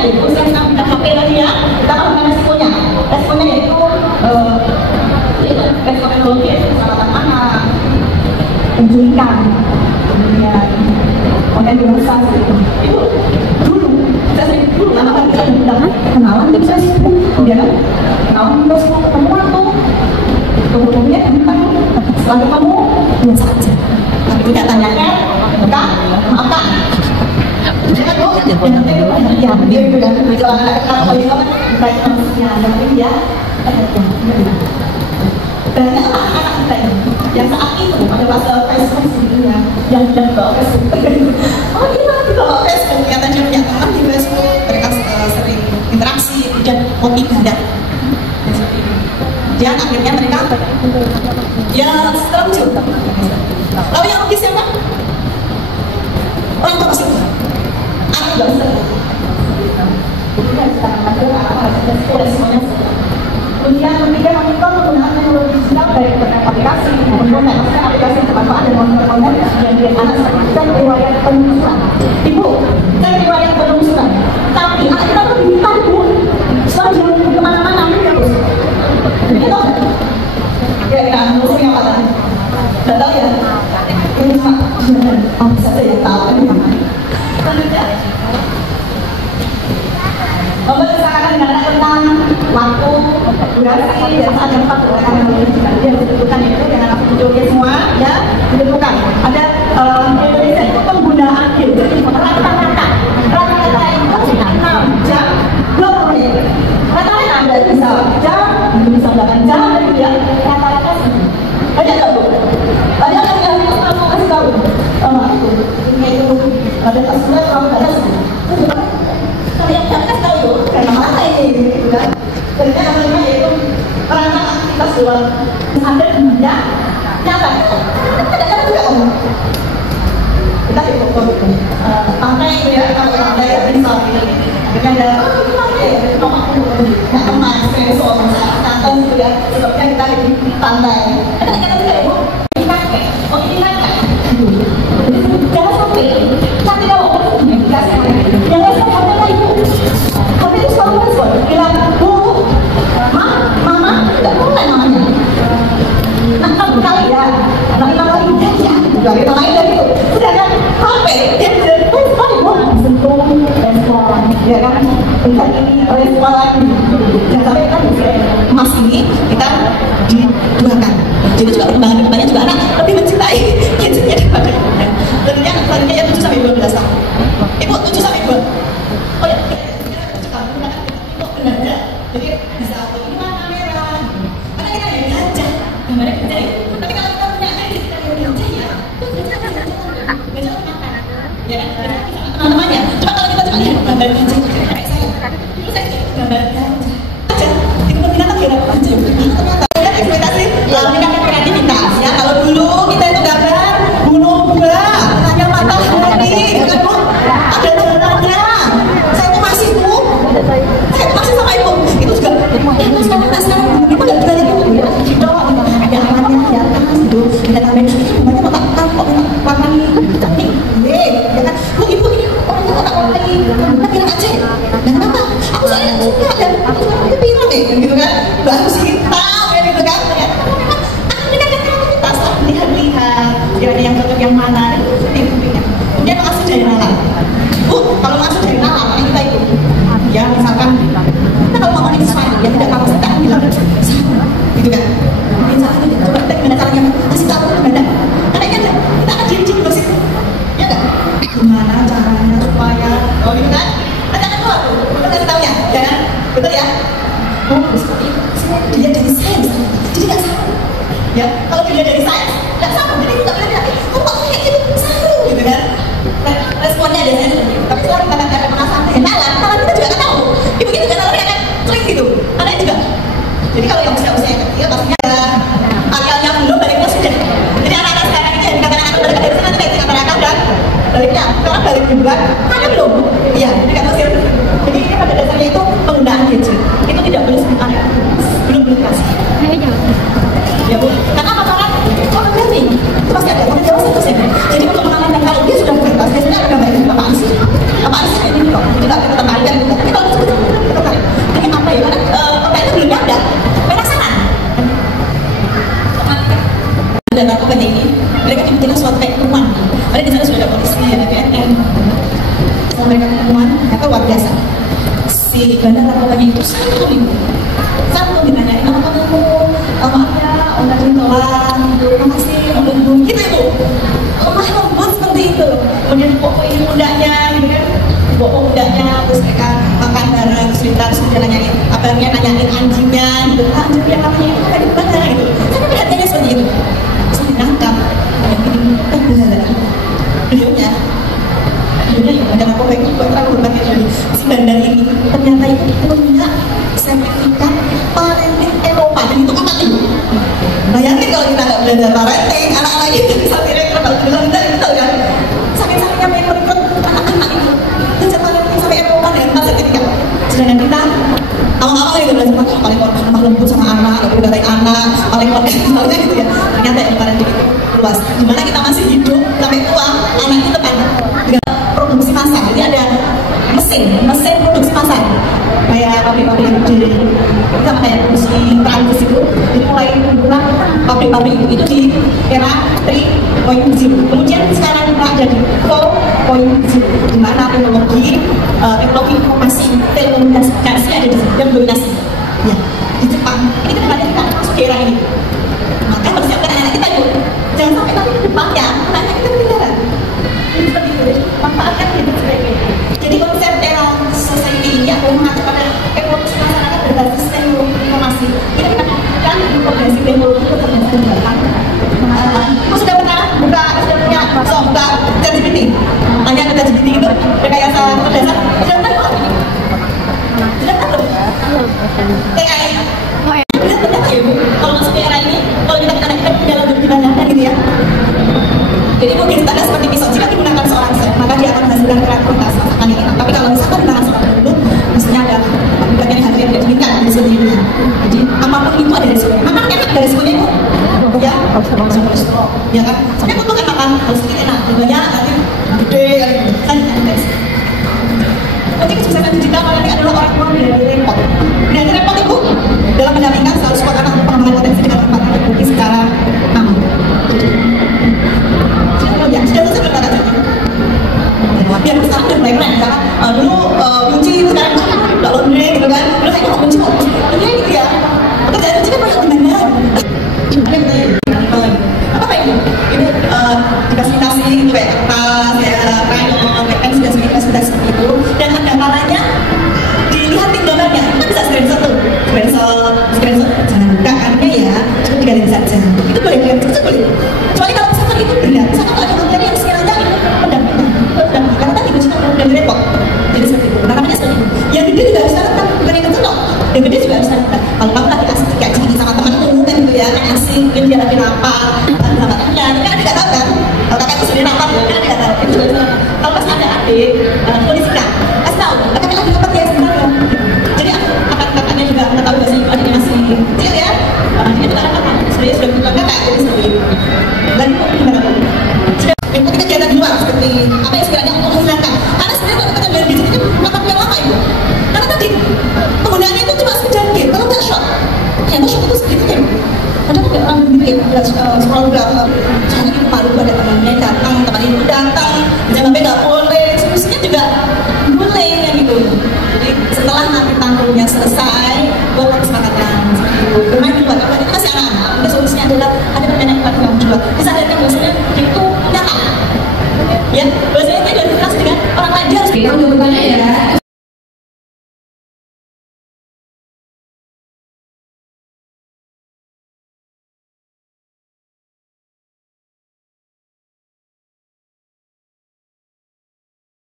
yaitu saya bilang HP tadi ya, kita lakukan resikonya. Resikonya yaitu resiko teknologi, keselamatan anak, penculikan, kemudian konten demonstrasi. Itu dulu, saya sering dulu lama kan kita udah kenalan di Facebook, kemudian kenalan di Facebook, ketemuan tuh, kemudian setelah kamu biasa aja. Tapi tidak tanyakan, enggak, maaf kak. Jangan dong, yang dia itu kan, kalau anak-anak itu kan baik manusia, tapi dia banyak anak-anak kita yang saat itu pada masa Facebook sebelumnya yang bawa Facebook. Oh iya, kita bawa Facebook, ternyata dia punya teman di Facebook, mereka sering interaksi dan hobi ganda. Dan akhirnya mereka ya terlanjur. Lalu yang rugi siapa? Orang tua pasti. Anak bangsa. Kemudian ketiga, monitor penggunaan teknologi digital baik internet aplikasi maupun konten. Maksudnya aplikasi bermanfaat dan monitor konten yang dia anak dan riwayat penelusuran. Ibu, saya riwayat penelusuran. Tapi anak kita tuh pintar ibu. Setelah jalan kemana-mana terus. Itu kira-kira menelusuri apa tadi? Gak tahu ya? Ini cuma bisa saja tahu kan ya. Selanjutnya membicarakan dengan tentang waktu, durasi, dan saat yang tepat menggunakan teknologi digital. Dia disebutkan itu dengan langsung videonya semua, ya ditentukan. Ada Indonesia itu penggunaan game, jadi rata-rata itu 6 jam 20 menit. Rata-rata Anda bisa jam, bisa 8 jam, dan juga rata-rata banyak tahu. Banyak yang kamu kasih tahu. Itu ada sesuatu kamu ada sesuatu. Yang kasih tahu tuh, karena mana ini, gitu kan? Ternyata namanya yaitu peranan aktivitas luar Anda tidak nyata. Ada kan juga om. Kita di pantai itu ya, kalau pantai ya bisa dengan ada pantai ya, nomor nggak teman, spesial, kantong gitu ya. Sebabnya kita di pantai. Ada kan juga ibu? Ini kakek, oh ini kakek. Jangan sampai nanti kalau kamu dikasih yang nggak sampai apa ibu. Tapi itu selalu respon bilang bu, mama tidak mulai namanya. Nah kan kalian, anak kita lagi ya, dari lain dari itu. Sedangkan HP dia tidak lupa ibu sentuh respon, ya kan? Bukan ini respon lagi. Jangan sampai kan emas ini kita diduakan. Jadi juga perkembangan kedepannya juga anak lebih mencintai gadgetnya daripada ibunya. Tentunya selanjutnya ya 7 sampai 12 tahun. Ibu 7 sampai 2. Oh ya, jadi bisa ini mah kamera. Karena kita ya gajah, gambarnya gajah. Tapi kalau kita punya edit kita punya gajah ya, gajah makan. Ya kan? Teman-temannya. Coba kalau kita cuma lihat gambar gajah kayak saya. Terus saya gambar gajah. Gajah di kebun binatang ya apa aja. Ternyata eksploitasi meningkatkan kreativitas ya. Kalau dulu kita itu gambar gunung buah, hanya matahari, kan bu? Ada jalannya. Saya itu masih bu. Saya itu masih sama ibu. Itu juga. Terus sekarang ibu nggak berani ibu ya. Cito, ada alamnya di atas gitu. Kita tambahin bunganya kotak-kotak kok warna cantik. Ya kan? Bu ibu ini orangnya kotak-kotak lagi. Kita bilang aja. Dan kenapa? Aku soalnya suka dan temuan atau luar biasa. Si bandar narkobanya itu satu ditanyain apa kamu, maaf ya, udah ditolak, makasih, ibu, gitu ibu. Lemah lembut seperti itu. Kemudian bawa ini mudanya, gitu kan, bawa mudanya, terus mereka makan bareng, terus dia nanyain, kabarnya nanyain anjingnya, gitu. Anjingnya namanya itu kayak di mana, gitu. Tapi perhatiannya seperti itu. Terus ditangkap, yang ini beliaunya yang bandar narkoba itu buat terlalu berbagai dari si bandar ini ternyata itu punya sertifikat parenting Eropa, dan itu amat ibu. Bayangin kalau kita nggak belajar parenting, anak-anak itu sampai rekrut bilang kita tahu kan, sakit-sakitnya main merekrut anak-anak itu belajar parenting sampai Eropa dengan sertifikat. Sedangkan kita awal-awal itu belajar paling lemah lembut sama anak, nggak boleh ngatain anak, paling misalnya gitu ya. Ternyata yang parenting itu luas. Dimana kita masih hidup sampai tua, anak itu kan produksi massal. Jadi ada mesin produksi massal kayak pabrik-pabrik yang gede, sama kayak produksi Perancis itu. Jadi mulai bergerak pabrik-pabrik itu di era 3.0. Kemudian sekarang jadi 4.0, di mana teknologi informasi telekomunikasi ada di yang dominasi. Ya, di Jepang. Ini kedepannya kita masuk di era ini. Maka harus siapkan anak kita itu. Jangan sampai nanti ke depannya anak kita ketinggalan. Jadi seperti itu. Jadi manfaatkan hidup sebaik-baiknya. Jadi konsep era society ini atau mengacu pada evolusi masyarakat berbasis teknologi informasi. Kita kan progresi teknologi itu ternyata di belakang. Sudah pernah buka ChatGPT? Tanya ke ChatGPT itu rekayasa berdasar. Sudah pernah? Sudah pernah? AI. Ternyata ya Bu, kalau masuk ke era ini, kalau kita punya lagu di mana kan gitu ya. Jadi mungkin tanda seperti pisau, jika digunakan seorang sel, maka dia akan menghasilkan kreativitas masakan yang enak. Tapi kalau misalkan digunakan seorang dulu, maksudnya ada bagian yang tidak diinginkan dari sebenarnya. Jadi apapun itu ada resikonya. Makan enak dari resikonya itu, ya, kolesterol, ya kan. Tapi untuk makan harus enak, banyak nanti gede kan. Nanti kesuksesan digital nanti adalah orang tua dari repot. Dari repot itu dalam mendampingkan selalu support anak pengembangan potensi dengan tempatan terbukti secara aman. Ya, sudah selesai berkata saja. Biar sekarang udah mulai keren, karena dulu kunci, sekarang nggak laundry gitu kan. Dulu saya kok kunci, ini gitu ya. Pekerjaan kunci kan banyak gimana? Ada yang tanya, apa itu? Ini difasilitasi gitu kayak kertas, ya, kain sudah seperti itu. Dan ada kalanya dilihatin gambarnya, kita bisa screenshot tuh, screenshot, jangan buka karena ya, cukup diganti saja. Itu boleh, itu boleh. Kecuali kalau misalkan itu benar, misalkan ada materi yang sekiranya itu pendampingan, karena tadi kunci dan repot. Jadi seperti itu. Nah, namanya seperti itu. Yang gede juga harus lakukan, bukan yang kecil loh. Yang gede juga harus lakukan. Kalau kamu lagi asik kayak gini sama temanmu kan gitu ya, kan asik, mungkin dia lagi napal, sama temennya, kan adik nggak tahu kan? Kalau kakak itu sendiri napal, kan adik nggak tahu. Itu juga harus. Kalau pas ada adik, polisi kan, kasih tahu, kakak lagi dapat ya sebenarnya. Jadi kakaknya juga nggak tahu bahasa ibu, adiknya masih kecil ya. Adiknya juga anak-anak, sebenarnya sudah bukan kakak, jadi seperti itu. Dan gimana bu? Sudah kegiatan di luar seperti apa yang sekiranya untuk menghilangkan. Karena sebenarnya kalau kita belajar gadget itu bukan yang lama ibu. Karena tadi penggunaannya itu cuma sekedar game, kalau nggak shot. Ternyata shot itu segitu ya. Padahal nggak orang begitu ya, scroll berapa. Jangan itu malu pada temannya datang, teman itu datang, jangan sampai nggak boleh. Solusinya juga boleh ya gitu. Jadi setelah nanti tanggungnya selesai, buat kesepakatan seperti itu. Bermain di luar, kalau itu masih anak-anak. Udah solusinya adalah ada permainan yang kedua. Disadarkan bahwasanya itu nyata. Ya, bahwasanya dia identitas dengan orang lain dia harus. Kita udah bertanya ya.